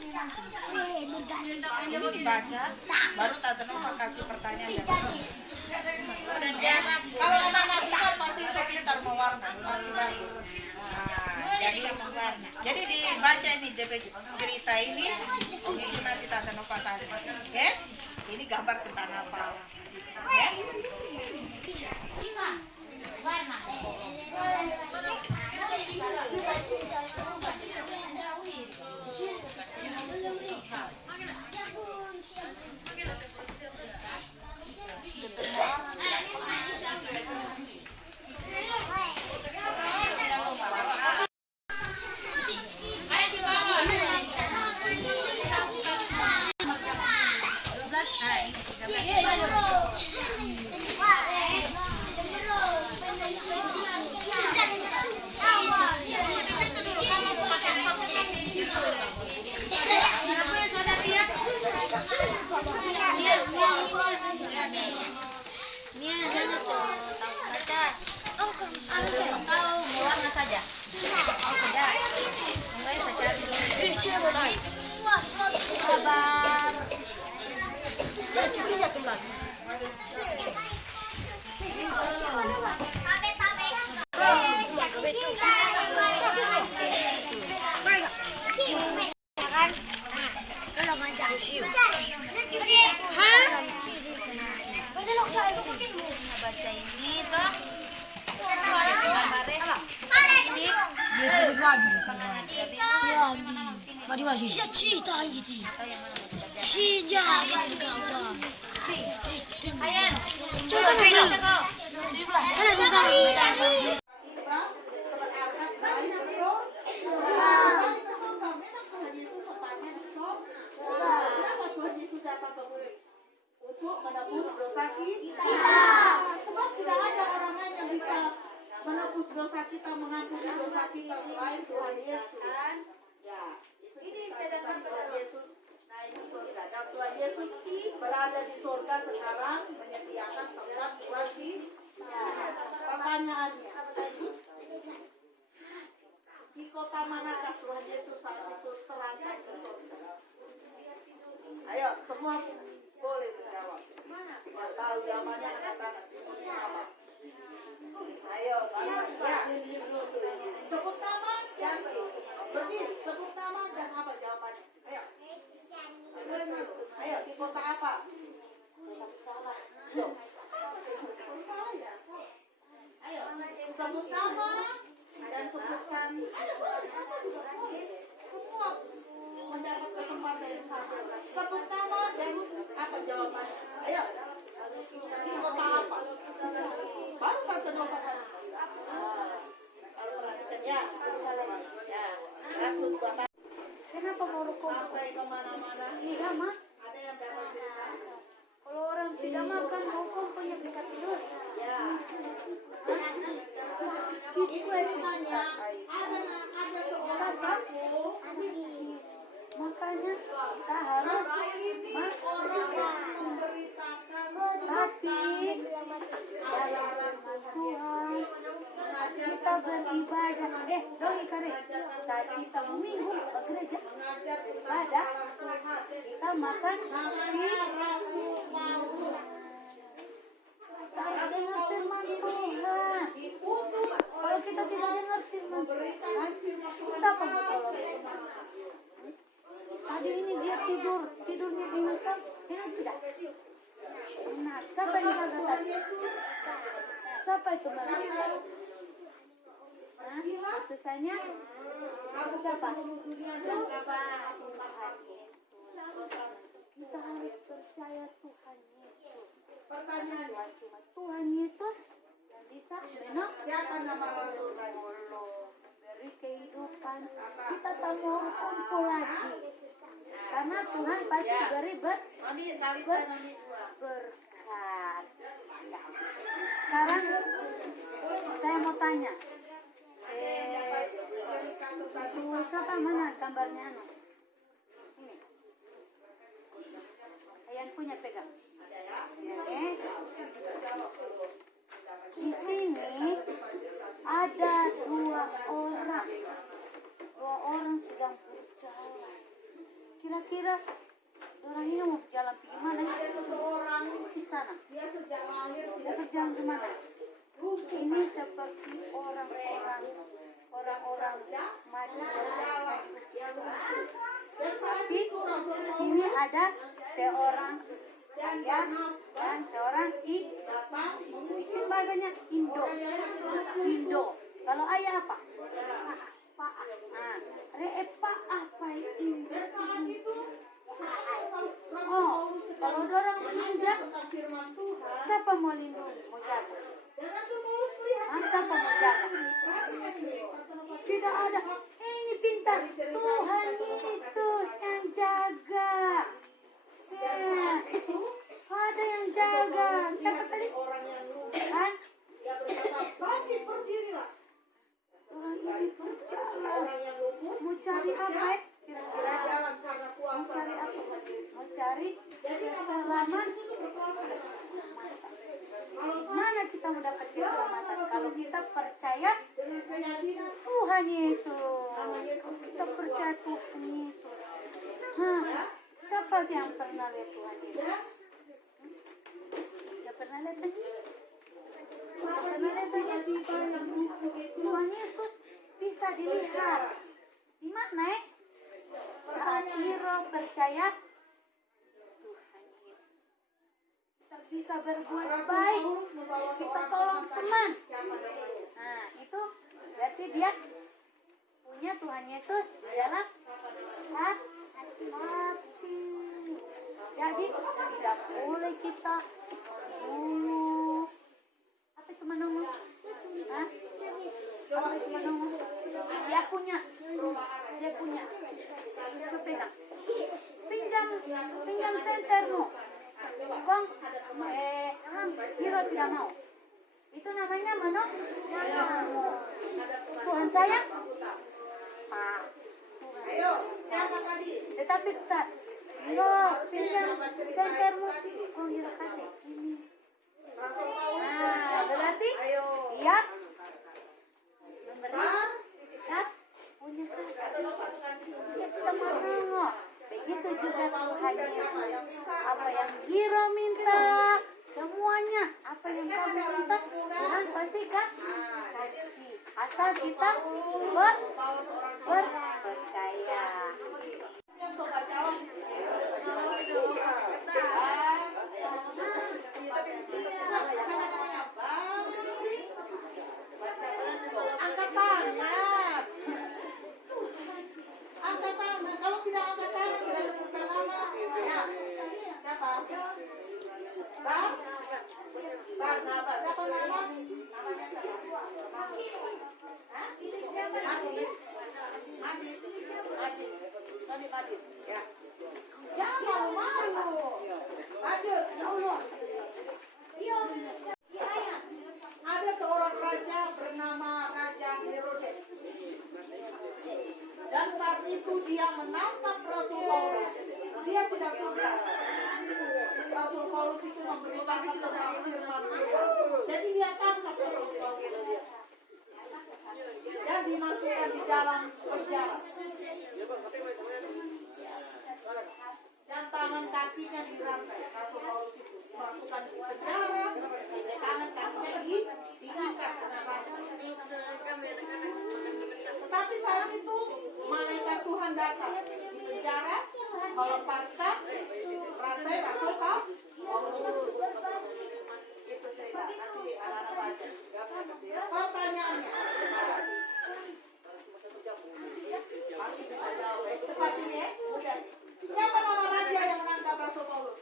Ini dibaca, baru Tante Nova kasih pertanyaan dan jawab. Kalau anak-anak pintar pasti so pintar mewarna, pasti bagus. Nah, jadi dibaca ini cerita ini, itu nanti Tante Nova tanya. Oke? Ini gambar tentang apa? Oke? Warna. Untuk menebus dosa kita. Sebab tidak ada orang lain yang bisa menebus dosa kita, mengampuni dosa kita selain Tuhan Yesus. Ya, itu Tuhan Yesus naik ke surga. Dan Tuhan Yesus berada di surga sekarang menyediakan tempat buat kita. Pertanyaannya, di kota manakah Tuhan Yesus saat itu terangkat ke surga? Ayo, semua boleh menjawab. Yang tahu jawabannya angkat tangan. Ayo, ya. Sebut nama dan berdiri. Sebut nama dan apa jawabannya? Ayo. Ayo, di kota apa? Ayo, sebut nama dan sebutkan. Semua mendapat kesempatan yang sama. Sebut nama dan apa jawabannya? Ayo. Di kota apa? Baru Tante Nova tadi. Kalau perhatikan ya. Ya. 100 bapak. Kenapa mau rokok? Sampai kemana-mana. Iya, Ma. Ada yang dapat cerita? Kalau orang tidak makan rokok punya bisa tidur. Ya. Ini ceritanya ada seorang rasul. Makanya kita harus Ini orang yang memberitakan tapi dalam Tuhan kita beribadah. Doi kare. Saat kita minggu ke gereja ibadah, kita makan namanya Rasul Paulus. kita harus dengar firman Tuhan. Diutus Kalau kita tidak dengar firman Tuhan, kita pembetulan. Tadi ini dia tidurnya di makam, enak tidak? Enak. Siapa yang jaga tadi? Siapa itu malam? Nah, utusannya siapa? Kita harus percaya Tuhan Yesus. Pertanyaannya, Tuhan Yesus yang bisa siapa nama Rasul tadi? beri kehidupan. Kita tak mau kumpul lagi. Karena Tuhan pasti beri berkat. Sekarang saya mau tanya. Itu siapa mana gambarnya anak? Ini. Yang punya pegang. Oke. Di sini ada dua orang sedang berjalan. Kira-kira orang ini mau jalan pergi mana? Ada seseorang Di sana. dia sejak lahir Mau tidak berjalan ke mana? lumpuh Ini seperti orang-orang mati jalan. Dia lumpuh. Dan saat Di itu Rasulullah sini ada seorang dan ayah Barnabas dan seorang ibu. datang Di sini bahasanya Indo. orang yang sakit lumpuh itu. Indo. Kalau ayah apa? Pak. Nah, repa apa ini? Dan saat itu Oh, kalau orang menginjak, tentang firman Tuhan siapa mau lindung, mau jaga? dan Rasul Paulus melihat Siapa mau jaga? perhatikan ini. Tidak ada. Ini pintar. Tuhan Yesus yang jaga. Ada yang jaga. Siapa tadi? Orang yang lumpuh Kan? dia berkata bangkit berdirilah. Orang ini berjalan. Orang yang lumpuh Mau cari apa? Kira-kira jalan karena mau kuasa. cari apa? Mau cari Jadi nama Tuhan keselamatan. Yesus itu berkuasa. Kalau Mana kita mendapat keselamatan? Kalau kita percaya dengan keyakinan Tuhan Yesus. nama Yesus itu Kita percaya Tuhan Yesus. Hah, siapa sih yang pernah lihat Tuhan Yesus? dan Tidak pernah lihat Tuhan Yesus? saat Pernah lihat Tuhan Yesus? tiba yang lumpuh itu Tuhan Yesus bisa dilihat. Di mana? Saat Hiro percaya Tuhan Yesus. Kita bisa berbuat Rasul baik. Paulus membawa Kita seorang tolong teman. siapa namanya? Nah, itu berarti dia punya Tuhan Yesus di dalam hati. Jadi tidak boleh kita menunggu. Apa itu menunggu? Hah? Apa itu menunggu? Dia punya. Coba pegang. Pinjam sentermu. Gong, Hiro tidak mau. Itu namanya menunggu. Tuhan sayang. Pak. Ayo, siapa tadi? Tetapi besar. Hiro, pinjam sentermu. Oh, Hiro kasih. Ini. Rasul Paulus Nah, berarti ayo. dia memberi Mas, dan punya kasih. Kita menengok. Begitu juga Tuhan Yesus. Apa yang Hiro minta, semuanya. Apa yang kamu minta, Tuhan pasti kasih. Asal kita percaya. yang sobat jawab. Angkat tangan. Angkat tangan. Kalau tidak angkat tangan, tidak sebutkan nama. Ya. Siapa? Barnabas. Siapa nama? Namanya siapa? Hah? Madin. Ya. Jangan malu-malu. Lanjut. Ada seorang raja bernama Raja Herodes. Dan saat itu dia menangkap Rasul Paulus. Dia tidak suka. Rasul Paulus itu memberitakan tentang firman Tuhan. Jadi dia tangkap Rasul Paulus. Dan dimasukkan di dalam penjara. Dan tangan kakinya dirantai. Rasul Paulus itu dimasukkan di penjara. Dan tangan kakinya diikat dengan rantai. Tetapi saat itu malaikat Tuhan datang di penjara melepaskan rantai Rasul Paulus. Itu cerita. Nanti anak-anak baca. Pertanyaannya. Masih bisa jawab. Cepat ini ya. Mudah. Siapa nama raja yang menangkap Rasul Paulus?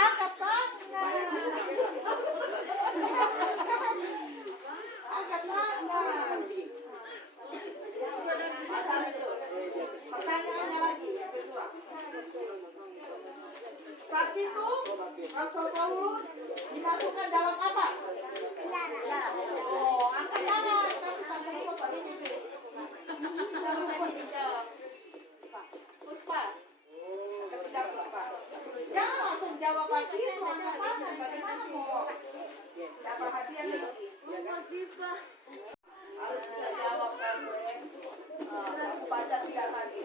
Angkat tangan. Angkat tangan. Asal itu. Pertanyaannya lagi yang kedua. Saat itu Rasul Paulus dimasukkan dalam apa? Oh, angkat tangan. Tapi tangan lupa baru gede. Jangan lupa dijawab. Puspa. Ketika Puspa. Jangan langsung jawab lagi itu angkat tangan. Bagaimana mau dapat hadiah lagi? Harus bisa jawab kan, aku baca tidak tadi.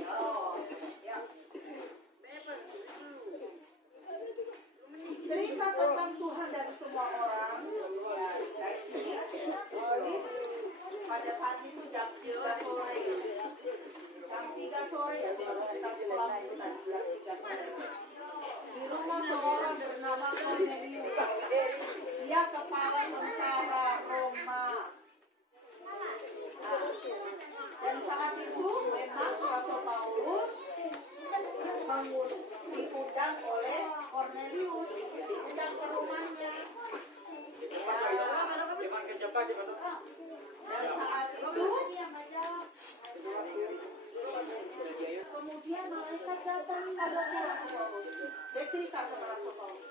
kata Rasul Paulus.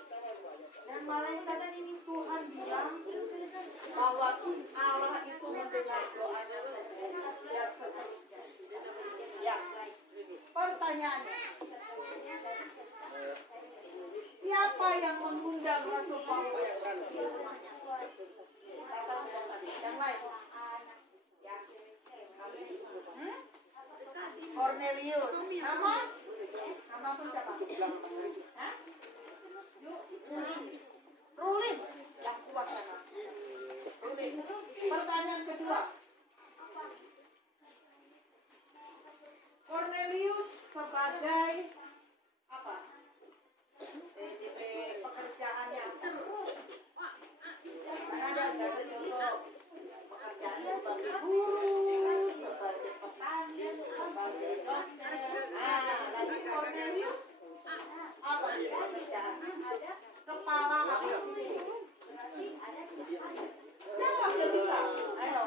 Dan malaikat Tuhan bilang bahwa Allah itu mendengar doanya dan seterusnya. Ya, pertanyaannya, siapa yang mengundang Rasul Paulus di rumahnya? Kata semua tadi. Yang lain? Ya. Cornelius. Nama pun siapa? Hah? Rulin. Yang kuat kan? Rulin. Pertanyaan kedua. Cornelius sebagai apa? PDP pekerjaannya terus. Ada contoh pekerjaannya sebagai guru, sebagai petani, sebagai dokter. Lagi Cornelius apa pekerjaan? Kepala apa ini? Jawab yang bisa. Ayo.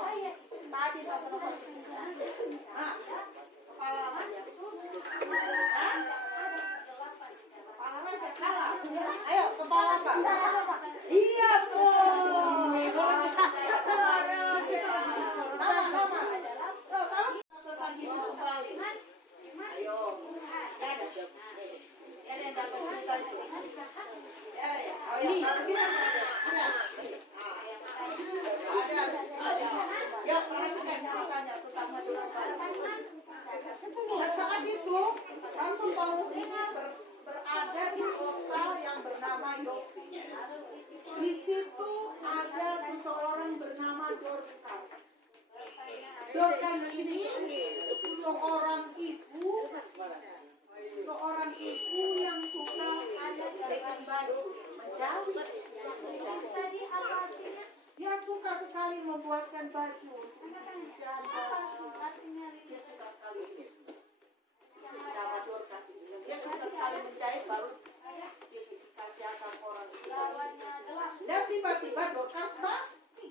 Tadi tak terlalu. Kepala apa ya? Kepala raja salah. Ayo, kepala apa? Iya tuh. Nama. Tuh, tahu tentang hidup kembali. Ayo. Ada yang dapat cerita itu. Ada ya? Oh ya, kalau gitu ada. Ada. Yuk, perhatikan ceritanya tentang hidup kembali. Dan saat itu Rasul Paulus ini berada di kota yang bernama Yope. Di situ ada seseorang bernama Dorcas. Dorcas ini seorang ibu yang suka bikin baju, menjahit. Dia suka sekali membuatkan baju. Dia suka sekali. Nama Dorcas itu. Dia suka sekali menjahit baru dikasih akan orang itu. Dan tiba-tiba Dorcas mati.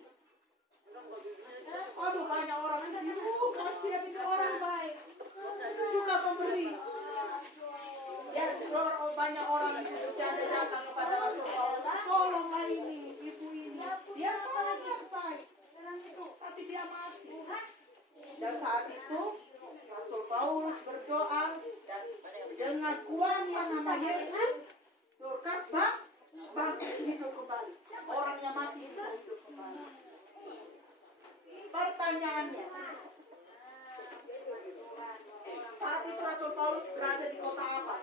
Aduh, banyak orang sibuk, kasihan ini orang baik, suka memberi. Ya, banyak orang bercanda datang kepada Rasul Paulus, tolonglah ini, ibu ini. Dia sangat baik, tapi dia mati. Dan saat itu Rasul Paulus berdoa dan dengan kuasa nama Yesus, Dorcas bangkit hidup kembali. Orang yang mati bisa hidup kembali. Pertanyaannya, saat itu Rasul Paulus berada di kota apa?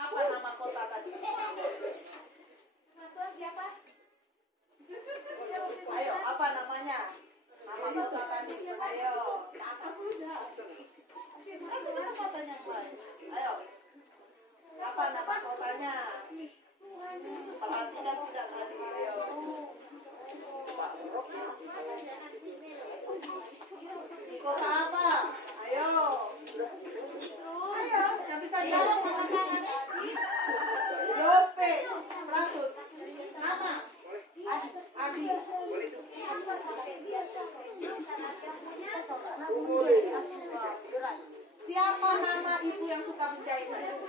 Apa nama kota tadi? Ayo, apa namanya? Nama kota tadi. Ayo, apa sudah? Kan sudah kotanya mulai. Ayo, apa nama kotanya? Perhatikan tidak tadi. Ayo. Di kota apa? Ayo. Ayo, yang bisa jawab pasangannya. Yope 100. Nama? Adi. Siapa nama ibu yang suka menjahit? Yang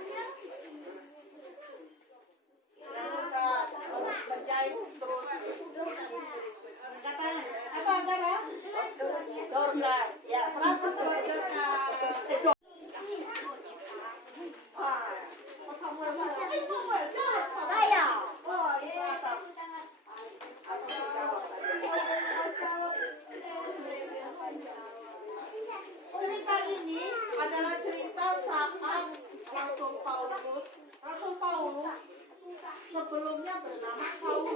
suka menjahit terus. Katanya apa Agara? Dorcas. Ya, 100 buat Dorcas. Samuel jawab. Saya. Oh, itu Atap. Atap jawab tadi. Cerita ini adalah cerita saat Rasul Paulus sebelumnya bernama Saulus.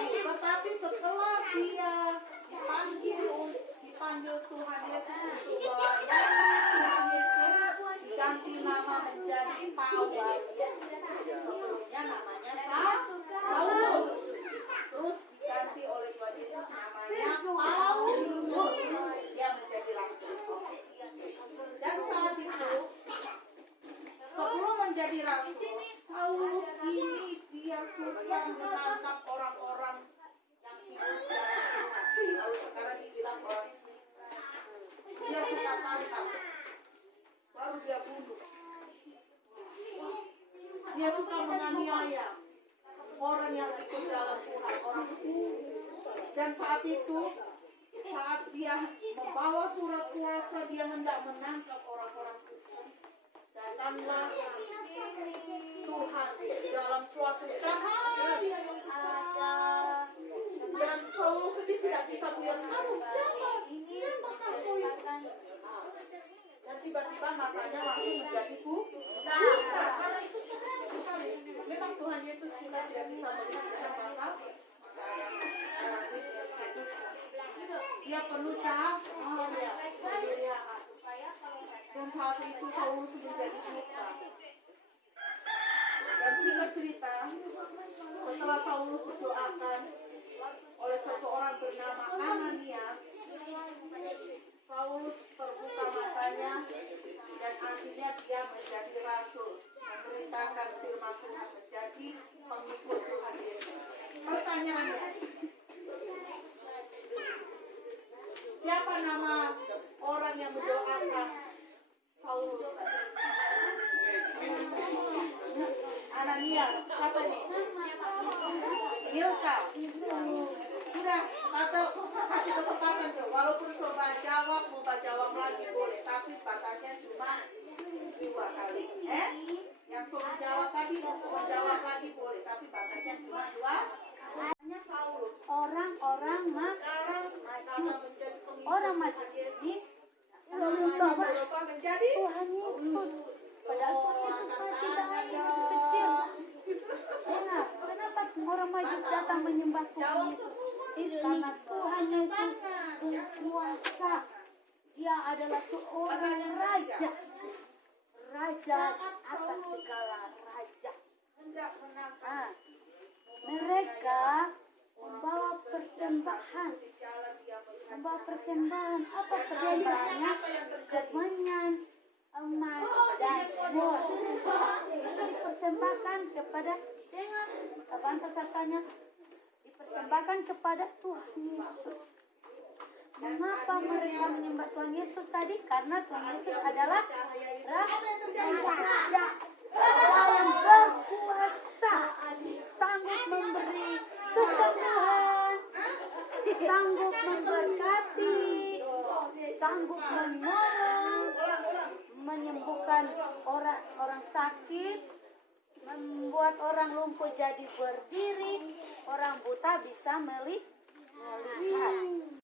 Tetapi setelah dia dipanggil Tuhan Yesus untuk melayani Tuhan Yesus, diganti nama menjadi Paulus. Sebelumnya namanya Saulus. Terus diganti oleh Tuhan Yesus namanya Paulus. Dia menjadi rasul. Dan saat itu sebelum menjadi rasul, Saulus ini dia suka menangkap orang-orang yang ikut jalan Tuhan. Lalu sekarang dibilang orang Kristen. Dia suka tangkap. Baru dia penyayang, orang yang ikut jalan Tuhan, orang dan saat itu, saat dia membawa surat kuasa, dia hendak menangkap orang-orang kufur. Datanglah Tuhan dalam suatu cahaya yang besar, dan Saulus sendiri tidak bisa melihat kamu siapa kau itu. Dan tiba-tiba matanya langsung menjadi buta karena itu terang sekali. Memang Tuhan Yesus kita tidak bisa melihat dengan mata. Dia penuh cahaya. Dan saat itu Saulus menjadi buta. Dan singkat cerita, setelah Saulus didoakan oleh seseorang bernama Ananias, Saulus terbuka matanya dan akhirnya dia menjadi rasul, memberitakan firman Tuhan, menjadi pengikut Tuhan Yesus. Pertanyaannya, siapa nama orang yang mendoakan Saulus? Ananias, katanya. Milka. Sudah, Tante kasih kesempatan tuh. Walaupun coba jawab, mau jawab lagi boleh, tapi batasnya cuma 2 kali. Yang suruh jawab tadi mau jawab lagi boleh, tapi batasnya cuma 2. Saulus. Orang-orang orang majus menjadi Tuhan Yesus. Padahal Tuhan Yesus masih bayi, masih kecil. Kenapa orang majus datang menyembah Tuhan Yesus? Karena Tuhan Yesus berkuasa. Dia adalah seorang raja. Raja atas segala raja. Mereka membawa persembahan. Apa persembahannya? Kemenyan, emas, dan gold. Itu dipersembahkan kepada, dengan apaan pesertanya? Dipersembahkan kepada Tuhan Yesus. Mengapa mereka menyembah Tuhan Yesus tadi? Karena Tuhan Yesus adalah raja yang berkuasa, sanggup memberi kesembuhan, sanggup memberkati, sanggup menolong, menyembuhkan orang sakit, membuat orang lumpuh jadi berdiri, orang buta bisa melihat.